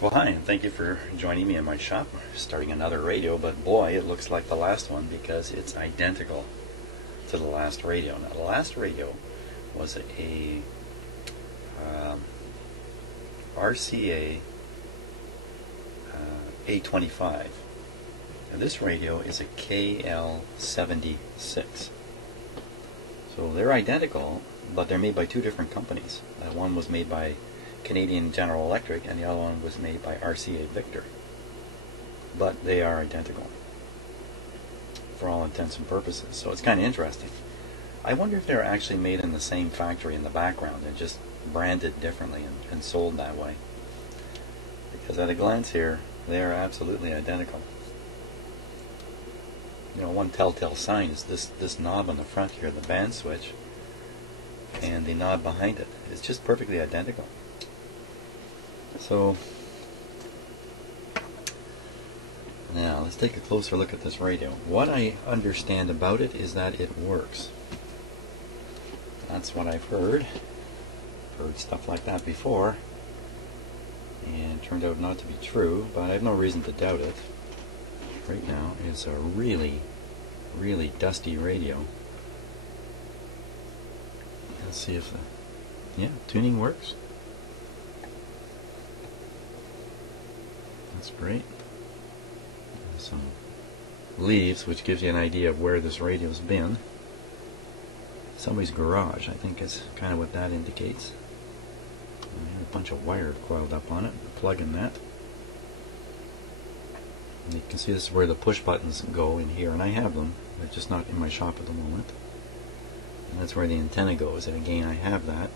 Well, hi, and thank you for joining me in my shop. We're starting another radio, but boy, it looks like the last one because it's identical to the last radio. Now, the last radio was a RCA A25. And this radio is a KL-76. So they're identical, but they're made by two different companies. One was made by Canadian General Electric, and the other one was made by RCA Victor. But they are identical for all intents and purposes. So it's kind of interesting. I wonder if they're actually made in the same factory in the background and just branded differently and sold that way. Because at a glance here, they are absolutely identical. You know, one telltale sign is this knob on the front here, the band switch, and the knob behind it. It's just perfectly identical. So now let's take a closer look at this radio. What I understand about it is that it works. That's what I've heard. I've heard stuff like that before, and it turned out not to be true, but I have no reason to doubt it. Right now it's a really, really dusty radio. Let's see if tuning works. That's great. Some leaves, which gives you an idea of where this radio's been. Somebody's garage, I think, is kind of what that indicates. A bunch of wire coiled up on it. Plug in that. And you can see this is where the push buttons go in here, and I have them. They're just not in my shop at the moment. And that's where the antenna goes, and again, I have that.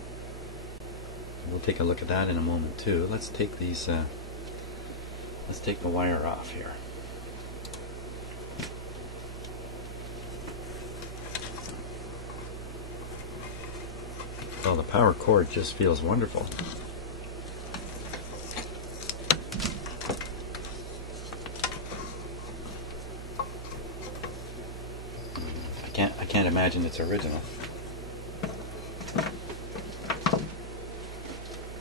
We'll take a look at that in a moment too. Let's take these. Let's take the wire off here. Well, the power cord just feels wonderful. I can't imagine it's original.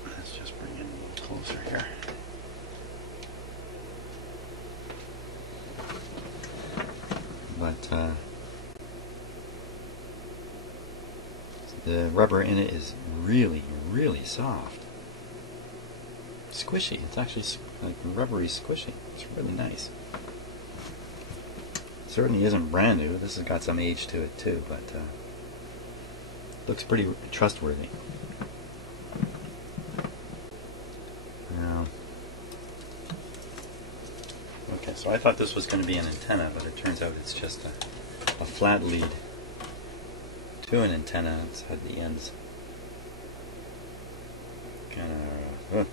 Let's just bring it a little closer here. But the rubber in it is really, really soft. Squishy. It's actually like rubbery squishy. It's really nice. Certainly isn't brand new. This has got some age to it too, but looks pretty trustworthy. Now, okay, so I thought this was going to be an antenna, but it turns out it's just a flat lead to an antenna. It's at the ends. Kind of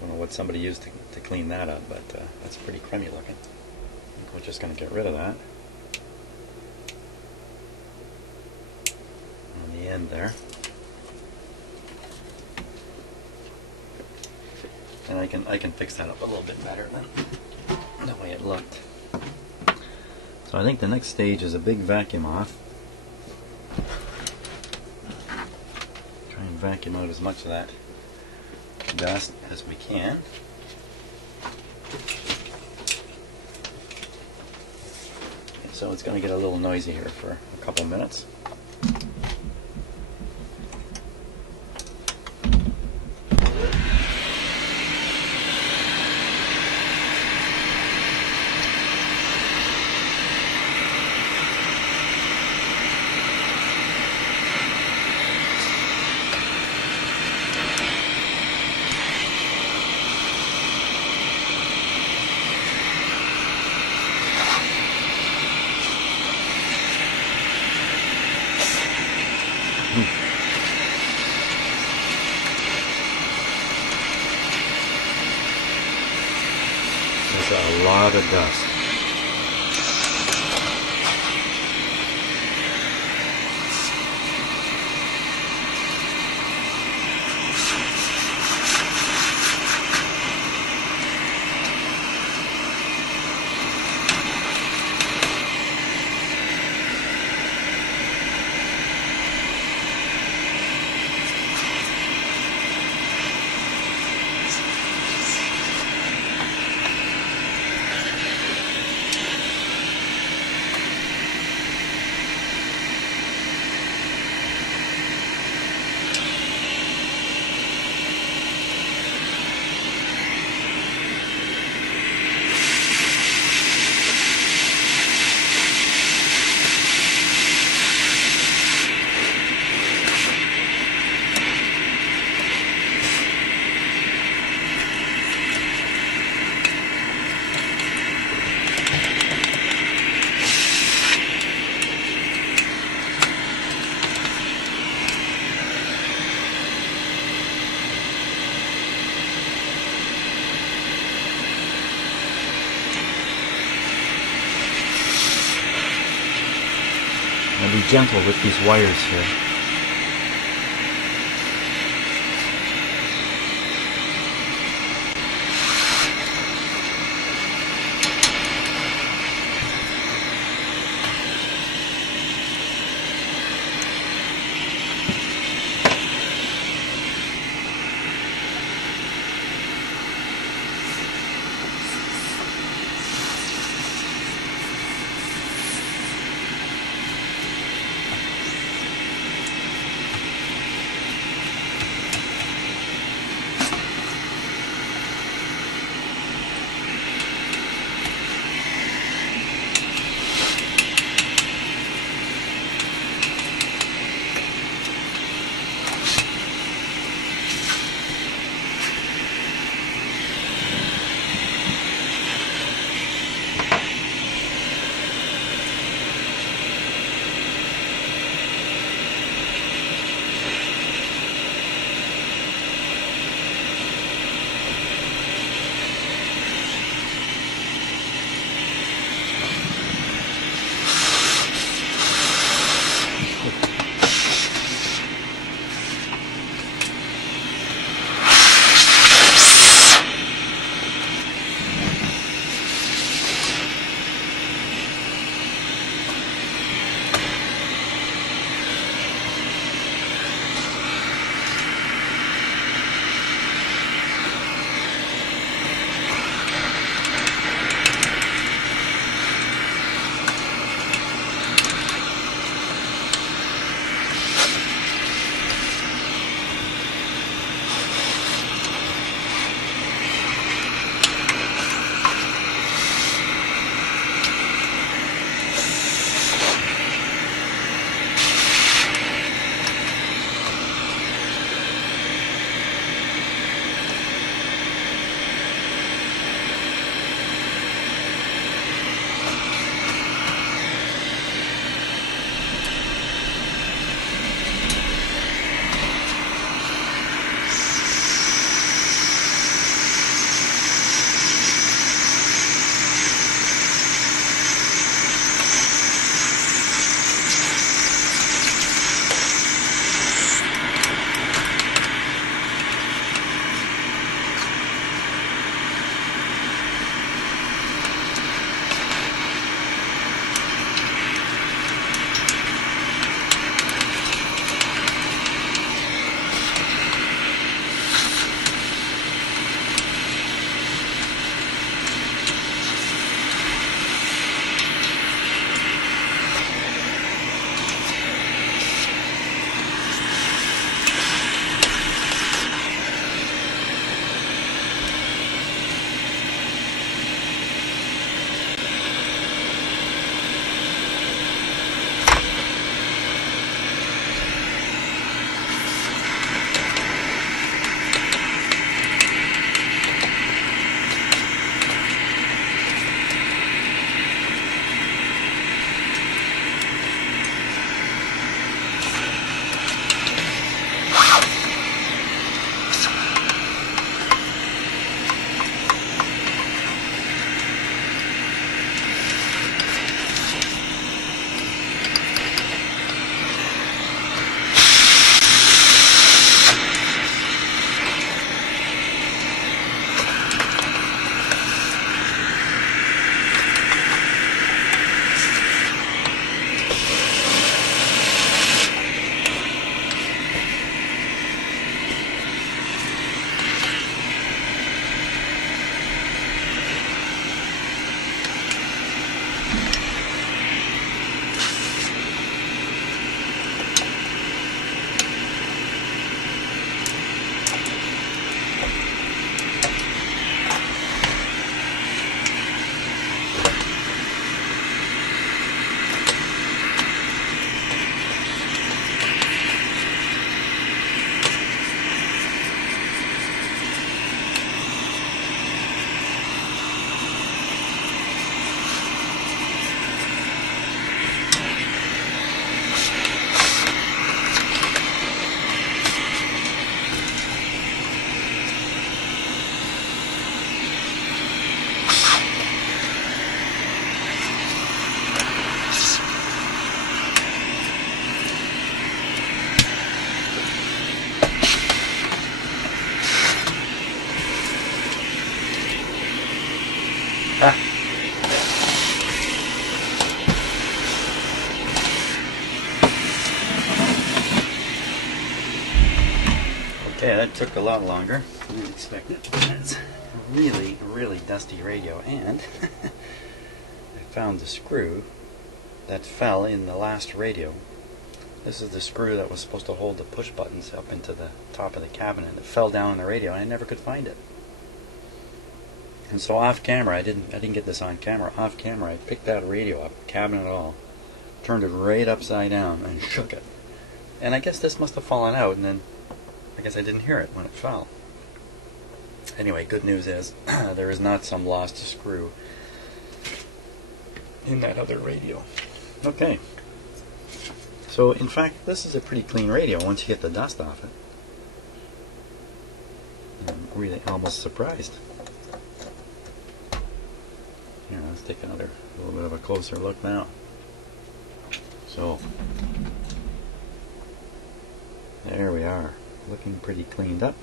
don't know what somebody used to clean that up, but that's pretty crummy looking. I think we're just going to get rid of that. On the end there. And I can fix that up a little bit better than the way it looked. So I think the next stage is a big vacuum off. Try and vacuum out as much of that dust as we can. So it's going to get a little noisy here for a couple minutes. There's a lot of dust. I'll be gentle with these wires here. it took a lot longer than expected. It's a really, really dusty radio, and I found the screw that fell in the last radio. This is the screw that was supposed to hold the push buttons up into the top of the cabinet. It fell down in the radio, and I never could find it. And so off camera, I didn't get this on camera. Off camera, I picked that radio up, cabinet and all, turned it right upside down, and shook it. And I guess this must have fallen out, and then I guess I didn't hear it when it fell. Anyway, good news is there is not some lost screw in that other radio. Okay. So, in fact, this is a pretty clean radio once you get the dust off it. I'm really almost surprised. Here, let's take a little bit of a closer look now. So, there we are, looking pretty cleaned up.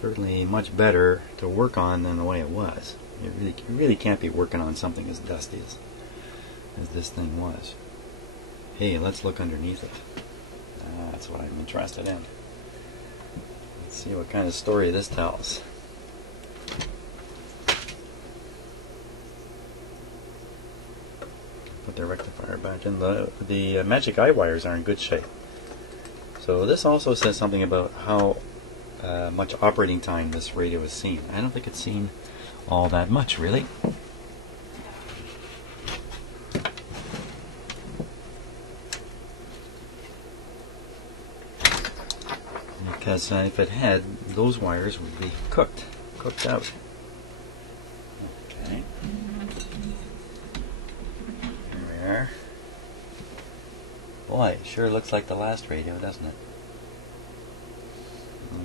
Certainly much better to work on than the way it was. You really can't be working on something as dusty as this thing was. Hey, let's look underneath it. That's what I'm interested in. Let's see what kind of story this tells. Put the rectifier back in. The magic eye wires are in good shape. So this also says something about how much operating time this radio has seen. I don't think it's seen all that much, really. Because if it had, those wires would be cooked out. Okay. Here we are. Boy, it sure looks like the last radio, doesn't it?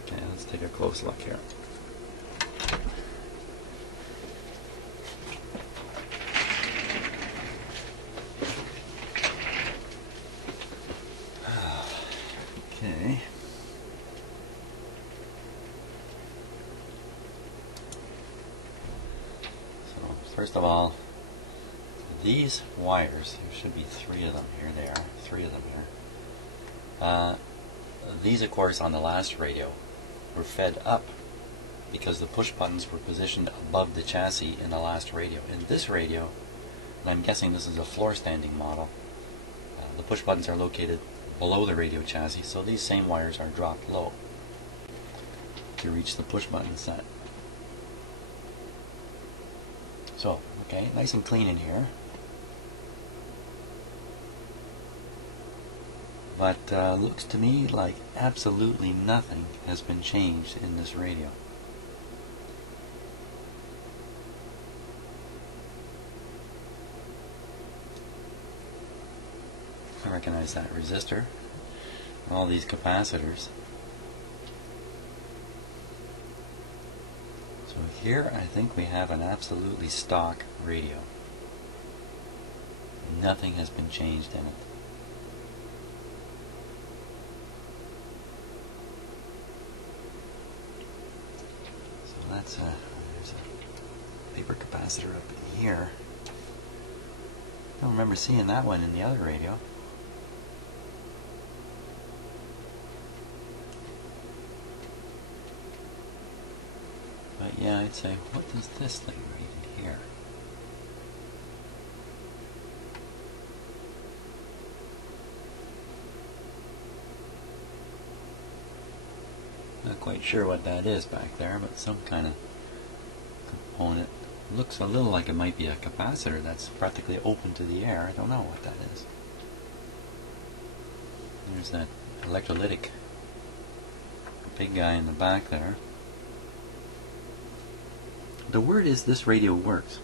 Okay, let's take a close look here. Okay. First of all, these wires, there should be three of them. Here they are, three of them here. These, of course, on the last radio were fed up because the push buttons were positioned above the chassis in the last radio. In this radio, and I'm guessing this is a floor standing model, the push buttons are located below the radio chassis, so these same wires are dropped low to reach the push button set. So, okay, nice and clean in here. But looks to me like absolutely nothing has been changed in this radio. I recognize that resistor, all these capacitors. So here I think we have an absolutely stock radio. Nothing has been changed in it. So that's there's a paper capacitor up here. I don't remember seeing that one in the other radio. But yeah, I'd say, what does this thing read in here? Not quite sure what that is back there, but some kind of component. Looks a little like it might be a capacitor that's practically open to the air. I don't know what that is. There's that electrolytic big guy in the back there. The word is this radio works.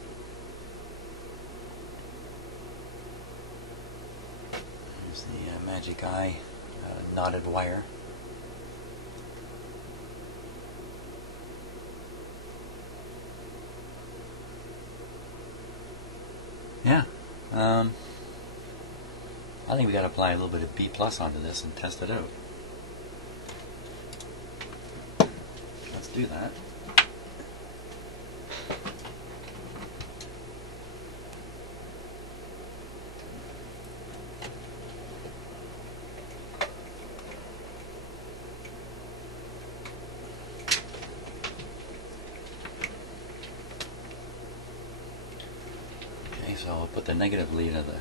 There's the magic eye knotted wire. Yeah. I think we got to apply a little bit of B+ onto this and test it out. Let's do that. So I'll put the negative lead of the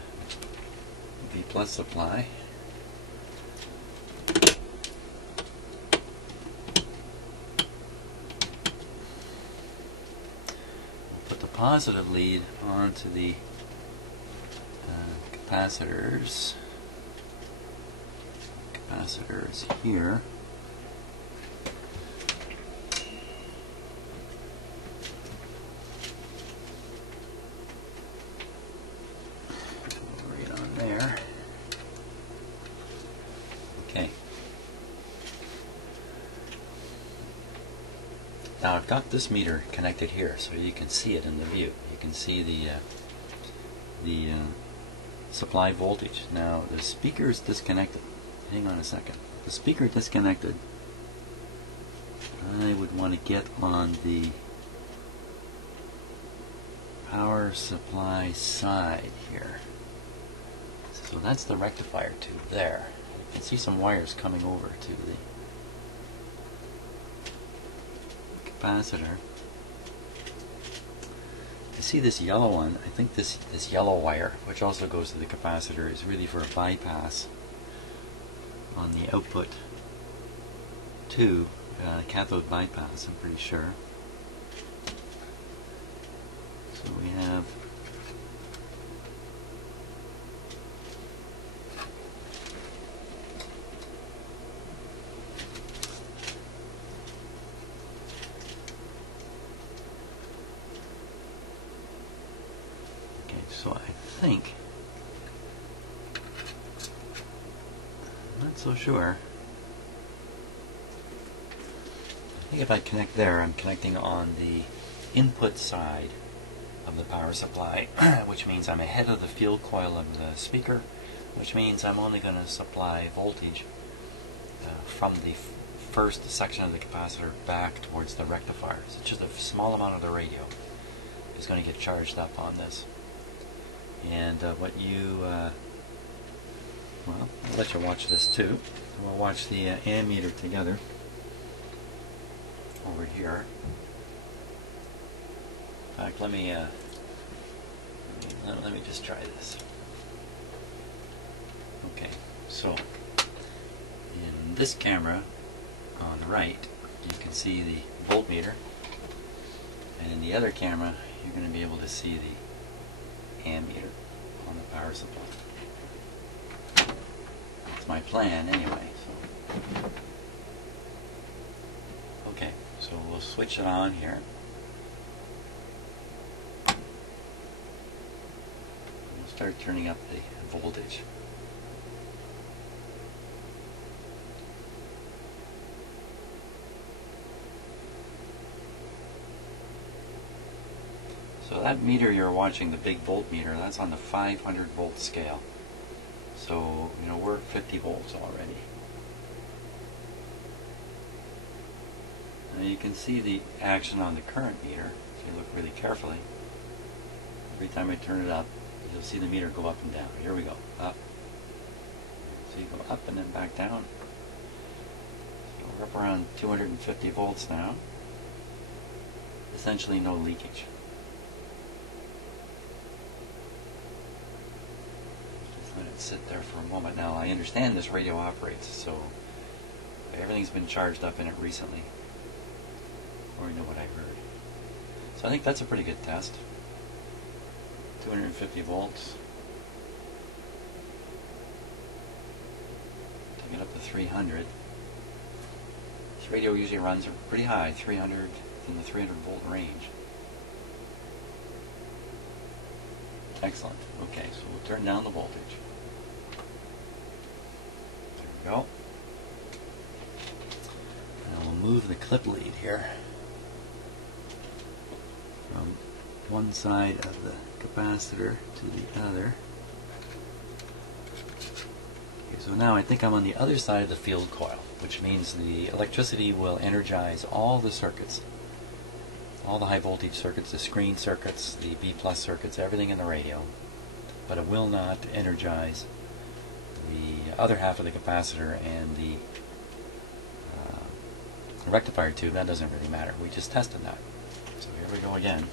V plus supply. We'll put the positive lead onto the capacitors here. Right on there. Okay. Now I've got this meter connected here, so you can see it in the view. You can see the supply voltage. Now the speaker is disconnected. Hang on a second. The speaker disconnected. I would want to get on the power supply side here. So that's the rectifier tube there. You can see some wires coming over to the capacitor. You see this yellow one? I think this yellow wire, which also goes to the capacitor, is really for a bypass on the output to cathode bypass, I'm pretty sure. So we have so I think, I'm not so sure. I think if I connect there, I'm connecting on the input side of the power supply, which means I'm ahead of the field coil of the speaker, which means I'm only going to supply voltage from the first section of the capacitor back towards the rectifier. So just a small amount of the radio is going to get charged up on this. And what you, well, I'll let you watch this too. We'll watch the ammeter together over here. In fact, let me just try this. Okay, so in this camera on the right, you can see the voltmeter, and in the other camera, you're going to be able to see the ammeter on the power supply. That's my plan anyway. So. Okay, so we'll switch it on here. We'll start turning up the voltage. So that meter you're watching, the big voltmeter, that's on the 500 volt scale. So, you know, we're at 50 volts already. Now you can see the action on the current meter, if you look really carefully. Every time I turn it up, you'll see the meter go up and down. Here we go, up. So you go up and then back down. So we're up around 250 volts now. Essentially no leakage. Let it sit there for a moment. Now I understand this radio operates, so everything's been charged up in it recently, according to what I've heard. So I think that's a pretty good test. 250 volts. Take it up to 300. This radio usually runs pretty high, 300, in the 300 volt range. Excellent. Okay, so we'll turn down the voltage. There we go. Now we'll move the clip lead here from one side of the capacitor to the other. Okay, so now I think I'm on the other side of the field coil, which means the electricity will energize all the circuits. All the high voltage circuits, the screen circuits, the B plus circuits, everything in the radio, but it will not energize the other half of the capacitor and the rectifier tube. That doesn't really matter. We just tested that. So here we go again.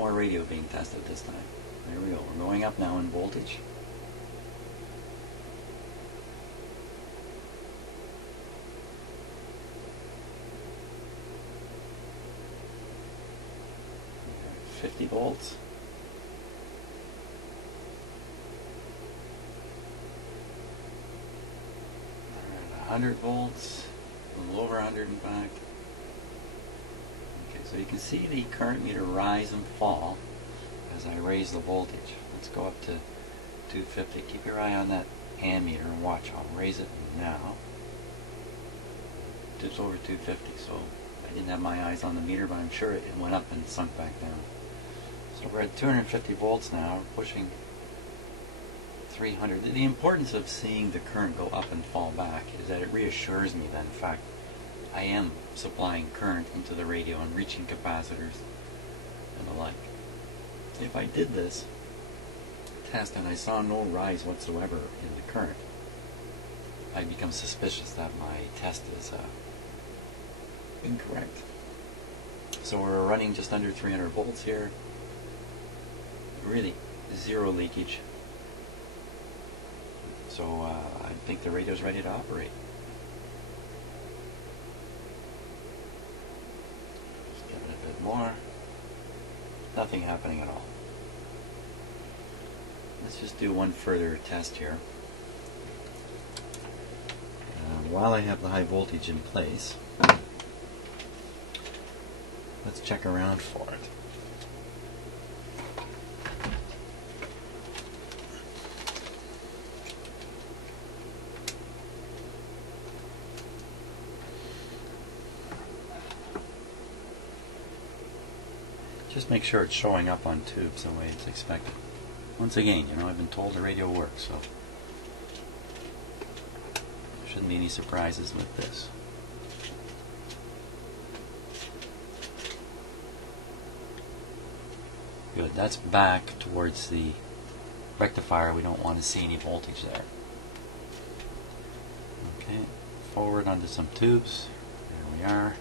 more radio being tested this time. There we go. We're going up now in voltage. Okay, 50 volts. 100 volts, a little over 100 in fact. Okay, so you can see the current meter rise and fall as I raise the voltage. Let's go up to 250. Keep your eye on that ammeter and watch. I'll raise it now. Just over 250, so I didn't have my eyes on the meter, but I'm sure it went up and sunk back down. So we're at 250 volts now, we're pushing 300. The importance of seeing the current go up and fall back is that it reassures me that in fact I am supplying current into the radio and reaching capacitors and the like. If I did this test and I saw no rise whatsoever in the current, I'd become suspicious that my test is incorrect. So we're running just under 300 volts here. Really zero leakage. So I think the radio's ready to operate. Just give it a bit more. Nothing happening at all. Let's just do one further test here. While I have the high voltage in place, let's check around for it. Just make sure it's showing up on tubes the way it's expected. Once again, you know, I've been told the radio works, so there shouldn't be any surprises with this. Good, that's back towards the rectifier. We don't want to see any voltage there. Okay, forward onto some tubes. There we are.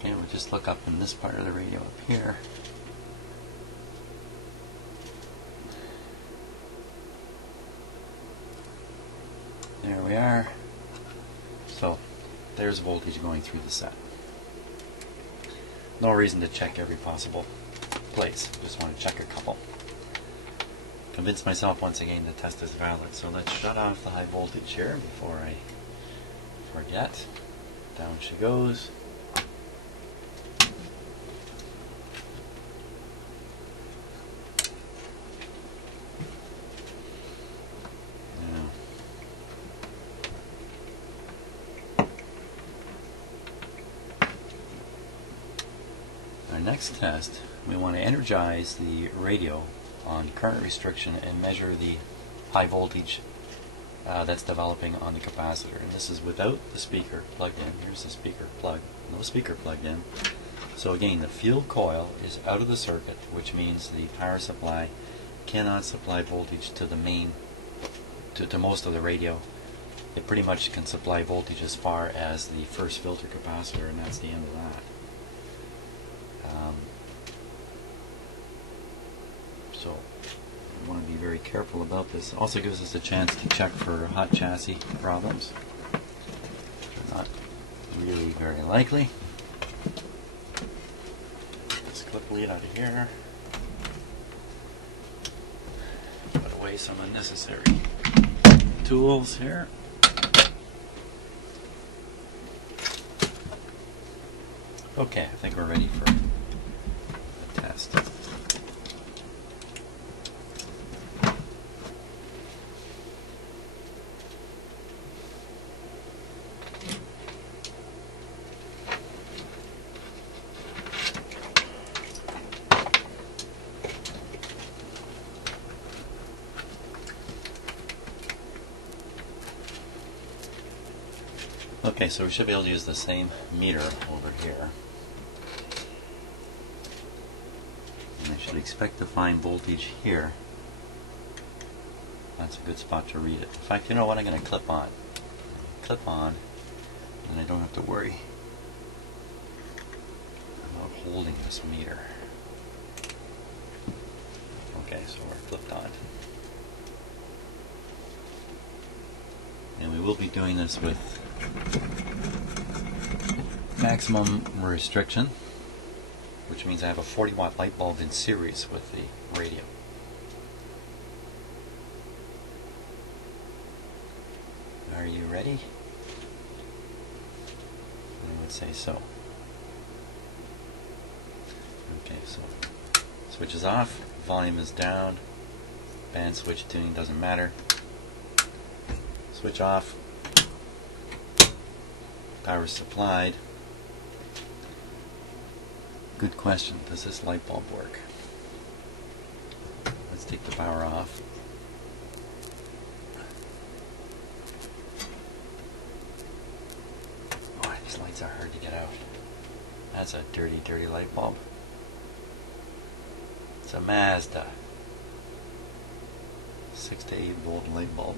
Okay, we'll just look up in this part of the radio up here. There we are. So, there's voltage going through the set. No reason to check every possible place. Just want to check a couple. Convince myself once again the test is valid. So let's shut off the high voltage here before I forget. Down she goes. Next test, we want to energize the radio on current restriction and measure the high voltage that's developing on the capacitor. And this is without the speaker plugged in. Here's the speaker plug. No speaker plugged in. So again, the field coil is out of the circuit, which means the power supply cannot supply voltage to the main, to most of the radio. It pretty much can supply voltage as far as the first filter capacitor, and that's the end of that. So we want to be very careful about this. Also gives us a chance to check for hot chassis problems, which are not really very likely. This clip lead out of here. Put away some unnecessary tools here. Okay, I think we're ready for the test. Okay, so we should be able to use the same meter over here. And I should expect to find voltage here. That's a good spot to read it. In fact, you know what? I'm going to clip on. Clip on, and I don't have to worry about holding this meter. Okay, so we're clipped on. And we will be doing this with maximum restriction, which means I have a 40-watt light bulb in series with the radio. Are you ready? I would say so. Okay, so switch is off, volume is down, band switch tuning doesn't matter. Switch off, power supplied. Good question, does this light bulb work? Let's take the power off. Oh, these lights are hard to get out. That's a dirty, dirty light bulb. It's a Mazda 6 to 8 volt light bulb.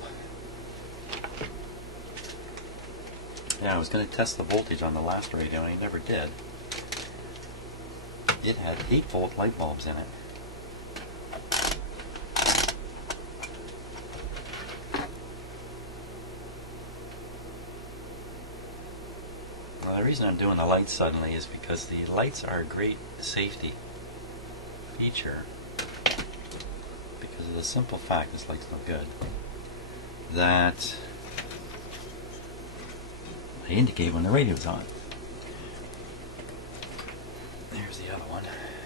Yeah, I was going to test the voltage on the last radio and I never did. It had 8 volt light bulbs in it. Well, the reason I'm doing the lights suddenly is because the lights are a great safety feature because of the simple fact, this light's no good, that they indicate when the radio's on. There's the other one.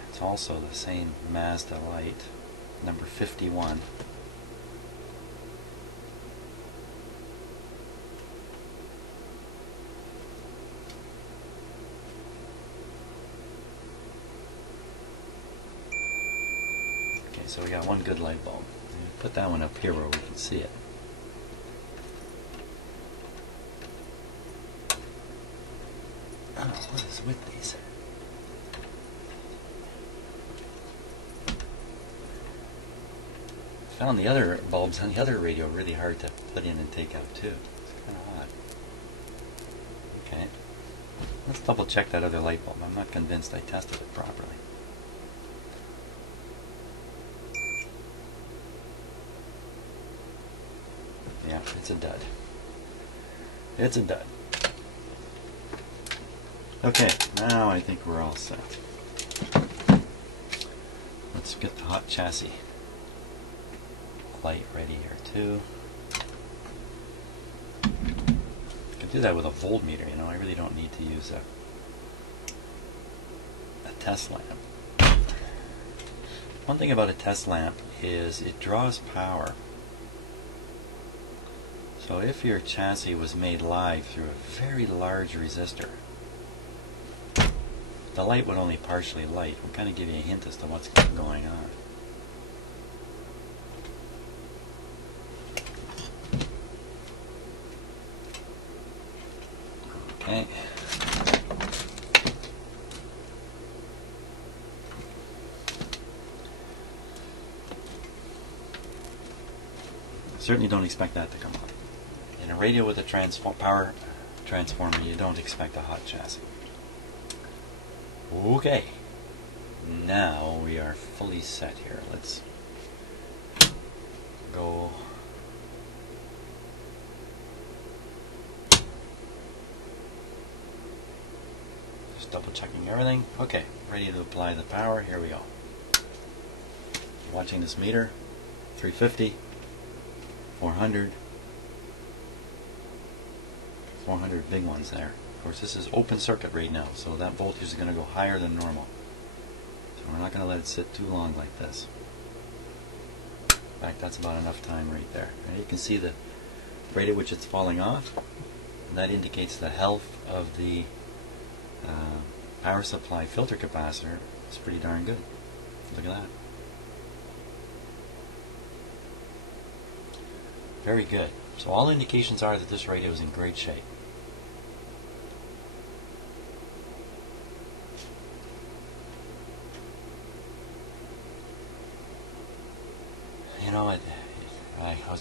It's also the same Mazda light, number 51. Okay, so we got one good light bulb. Put that one up here where we can see it. Oh, what is with these? I found the other bulbs on the other radio really hard to put in and take out too. It's kind of odd. Okay, let's double check that other light bulb. I'm not convinced I tested it properly. Yeah, it's a dud. It's a dud. Okay, now I think we're all set. Let's get the hot chassis light ready here too. I can do that with a voltmeter, you know, I really don't need to use a test lamp. One thing about a test lamp is it draws power. So if your chassis was made live through a very large resistor, the light would only partially light. We'll kind of give you a hint as to what's going on. Okay. Certainly don't expect that to come on. In a radio with a power transformer, you don't expect a hot chassis. Okay, now we are fully set here. Let's go. Just double checking everything. Okay, ready to apply the power. Here we go. Watching this meter, 350, 400, 400 big ones there. Of course, this is open circuit right now, so that voltage is going to go higher than normal. So we're not going to let it sit too long like this. In fact, that's about enough time right there. And you can see the rate at which it's falling off. And that indicates the health of the power supply filter capacitor. It's pretty darn good. Look at that. Very good. So all indications are that this radio is in great shape.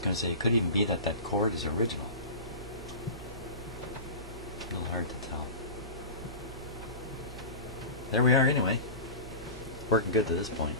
was going to say, it could even be that that cord is original. A little hard to tell. There we are anyway. Working good to this point.